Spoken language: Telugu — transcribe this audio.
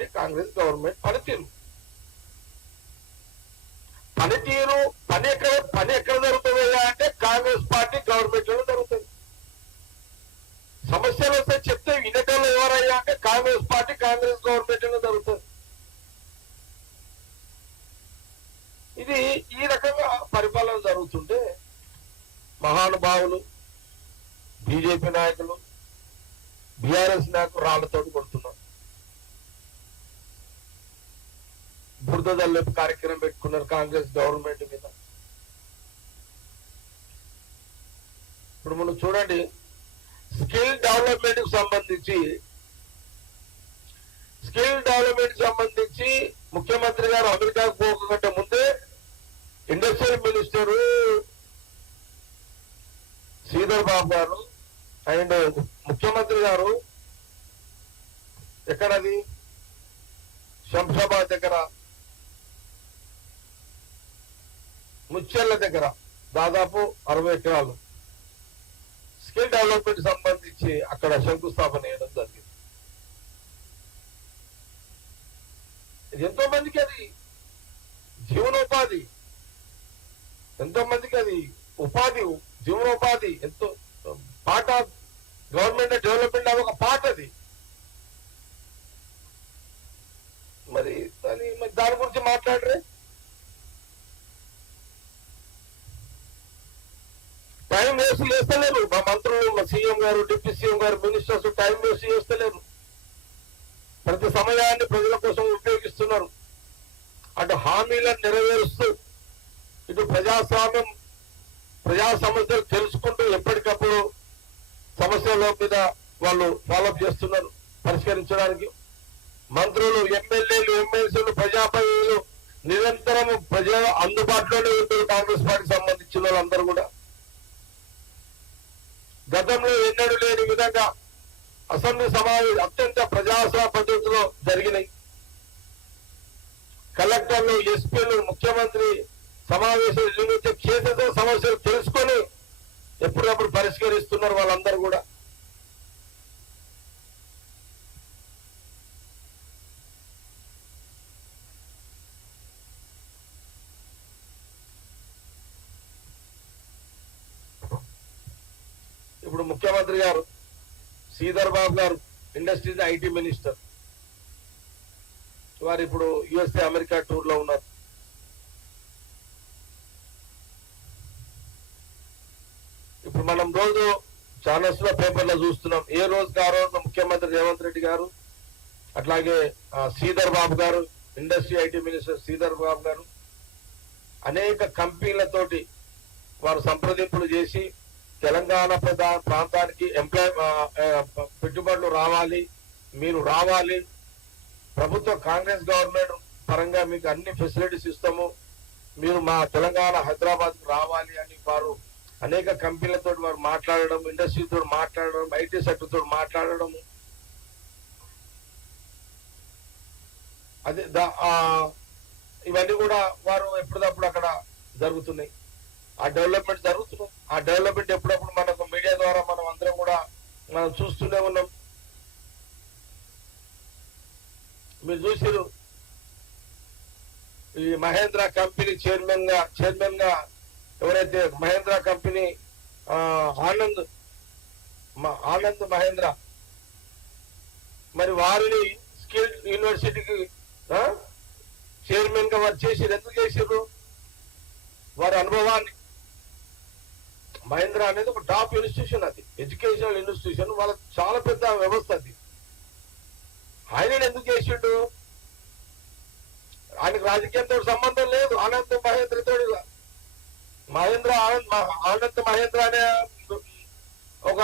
పార్టీ కాంగ్రెస్ గవర్నమెంట్ పనితీరు పని ఎక్కడ జరుగుతుంది అంటే కాంగ్రెస్ పార్టీ గవర్నమెంట్ లో జరుగుతుంది. సమస్యలు వస్తే చెప్తే వినటంలో ఎవరయ్యా అంటే కాంగ్రెస్ పార్టీ కాంగ్రెస్ గవర్నమెంట్ లో జరుగుతుంది. ఇది ఈ రకంగా పరిపాలన జరుగుతుంటే మహానుభావులు బీజేపీ నాయకులు బీఆర్ఎస్ నాయకులు రాళ్లతో కొడుతున్నారు. బురద జల్లే కార్యక్రమం పెట్టుకున్నారు కాంగ్రెస్ గవర్నమెంట్ మీద. ఇప్పుడు మనం చూడండి, స్కిల్ డెవలప్మెంట్ కు సంబంధించి ముఖ్యమంత్రి గారు అమెరికాకు పోకంటే ముందే ఇండస్ట్రియల్ మినిస్టర్ శ్రీధర్ బాబు గారు అండ్ ముఖ్యమంత్రి గారు ఎక్కడది శంషాబాద్ దగ్గర ముచ్చెర్ల దగ్గర దాదాపు 60 ఎకరాలు స్కిల్ డెవలప్మెంట్ సంబంధించి అక్కడ శంకుస్థాపన చేయడం జరిగింది. ఎంతో మందికి అది జీవనోపాధి, ఎంతో మందికి అది జీవనోపాధి, ఎంతో పార్ట్ ఆఫ్ గవర్నమెంట్ డెవలప్మెంట్ అది ఒక పార్ట్. అది మరి దాని గురించి మాట్లాడరే. టైం వేస్ట్ చేస్తలేరు మా మంత్రులు, మా సీఎం గారు, డిప్యూటీ సీఎం గారు, మినిస్టర్స్ టైం వేస్ట్ చేస్తలేరు. ప్రతి సమయాన్ని ప్రజల కోసం ఉపయోగిస్తున్నారు. అటు హామీలను నెరవేరుస్తూ ఇటు ప్రజా సమస్యలు తెలుసుకుంటూ ఎప్పటికప్పుడు సమస్యల మీద వాళ్ళు ఫాలోఅప్ చేస్తున్నారు పరిష్కరించడానికి. మంత్రులు, ఎమ్మెల్యేలు, ఎమ్మెల్సీలు, ప్రజాప్రతినిధులు నిరంతరం ప్రజల అందుబాటులోనే ఉంటారు. కాంగ్రెస్ పార్టీకి సంబంధించిన వాళ్ళందరూ కూడా గతంలో ఎన్నడూ లేని విధంగా అసెంబ్లీ సమావేశం అత్యంత ప్రజాస్వామ్య పద్ధతిలో జరిగినాయి. కలెక్టర్లు, ఎస్పీలు, ముఖ్యమంత్రి సమావేశాలు నిర్వహించే క్షేత్ర సమస్యలు తెలుసుకొని ఎప్పటికప్పుడు పరిష్కరిస్తున్నారు వాళ్ళందరూ కూడా. ఇప్పుడు ముఖ్యమంత్రి గారు శ్రీధర్ బాబు గారు ఇండస్ట్రీస్ ఐటీ మినిస్టర్, వారు ఇప్పుడు యుఎస్ఏ అమెరికా టూర్ లో ఉన్నారు. ఇప్పుడు మనం రోజు ఛానల్స్ లో పేపర్లో చూస్తున్నాం, ఏ రోజుకి ఆ రోజు ముఖ్యమంత్రి రేవంత్ రెడ్డి గారు, అట్లాగే శ్రీధర్ బాబు గారు industry IT minister Sridhar Babu గారు అనేక కంపెనీలతోటి వారు సంప్రదింపులు చేసి తెలంగాణ ప్రాంతానికి పెట్టుబడులు రావాలి, మీరు రావాలి, ప్రభుత్వ కాంగ్రెస్ గవర్నమెంట్ పరంగా మీకు అన్ని ఫెసిలిటీస్ ఇస్తాము, మీరు మా తెలంగాణ హైదరాబాద్ కు రావాలి అని వారు అనేక కంపెనీలతో వారు మాట్లాడడం, ఇండస్ట్రీతో మాట్లాడడం, ఐటీ సెక్టర్ తో మాట్లాడడం, అదే ఇవన్నీ కూడా వారు ఎప్పటికప్పుడు అక్కడ జరుగుతున్నాయి. ఆ డెవలప్మెంట్ జరుగుతున్నాయి. ఆ డెవలప్మెంట్ ఎప్పుడప్పుడు మనకు మీడియా ద్వారా మనం అందరం కూడా మనం చూస్తూనే ఉన్నాం. మీరు చూసారు, ఈ మహేంద్ర కంపెనీ చైర్మన్ గా ఎవరైతే మహేంద్ర కంపెనీ ఆనంద్ మహేంద్ర, మరి వారిని స్కిల్ యూనివర్సిటీకి చైర్మన్ గా వారు చేసారు. ఎందుకు చేసారు? వారి అనుభవాన్ని. మహేంద్ర అనేది ఒక టాప్ ఇన్స్టిట్యూషన్, అది ఎడ్యుకేషనల్ ఇన్స్టిట్యూషన్, వాళ్ళకి చాలా పెద్ద వ్యవస్థ అది. ఆయన ఎందుకు చేసిండు? ఆయనకు రాజకీయంతో సంబంధం లేదు. ఆనంద్ మహేంద్రతో ఆనంద్ మహేంద్ర అనే ఒక